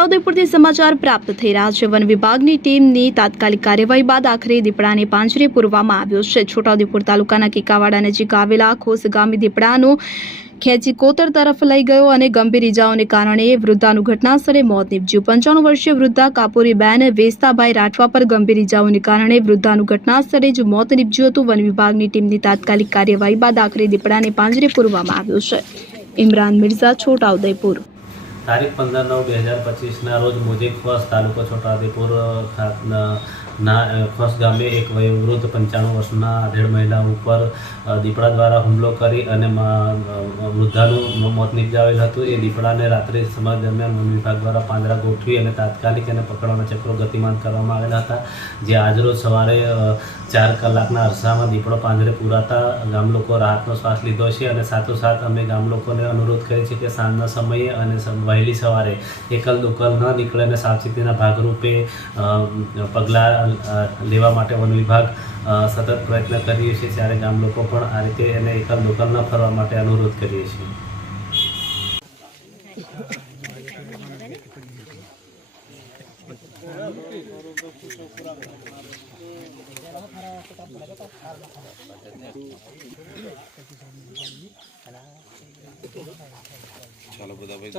છોટાઉદેપુરથી સમાચાર પ્રાપ્ત થઈ રહ્યા છે. વન વિભાગની ટીમની તાત્કાલિક કાર્યવાહી બાદ આખરે દીપડાને પાંજરે પૂરવામાં આવ્યો છે. છોટાઉદેપુર તાલુકાના કિકાવાડા નજીક આવેલા ખોસ ગામી દીપડાનું ખેંચી કોતર તરફ લઈ ગયો અને ગંભીર ઇજાઓને કારણે વૃદ્ધાનું ઘટનાસ્થળે મોત નીપજ્યું. પંચાણું વર્ષીય વૃદ્ધા કાપુરીબેન વેસ્તાભાઈ રાઠવા પર ગંભીર ઇજાઓને કારણે વૃદ્ધાનું ઘટનાસ્થળે જ મોત નીપજ્યું હતું. વન વિભાગની ટીમની તાત્કાલિક કાર્યવાહી બાદ આખરે દીપડાને પાંજરે પૂરવામાં આવ્યો છે. ઇમરાન મિર્ઝા, છોટાઉદેપુર. તારીખ પંદર નવ બે હજાર પચીસના રોજ મોજે ખોસ તાલુકો છોટાઉદેપુર ખાતના, ના ખોસ ગામે એક વયોવૃદ્ધ પંચાણું વર્ષના આધેડ મહિલા ઉપર દીપડા દ્વારા હુમલો કરી અને વૃદ્ધાનું મોત નિપજાવેલ હતું. એ દીપડાને રાત્રે સમય દરમિયાન વન વિભાગ દ્વારા પાંજરા ગોઠવી અને તાત્કાલિક એને પકડવાના ચક્રો ગતિમાન કરવામાં આવેલા હતા. જે આજરોજ સવારે ચાર કલાકના અરસામાં દીપડો પાંજરે પૂરાતા ગામ લોકો રાહતનો શ્વાસ લીધો છે અને સાથોસાથ અમે ગામ લોકોને અનુરોધ કરીએ છીએ કે સાંજના સમયે અને વહેલી સવારે એકલ દુકલ ન નીકળે અને સાવચેતીના ભાગરૂપે પગલાં લેવા માટે વન વિભાગ સતત પ્રયત્ન કરીએ છીએ. ત્યારે ગામ લોકો પણ આ રીતે એને એકલ દોકલ ન ફરવા માટે અનુરોધ કરીએ છીએ. చాలా బుధాబాయి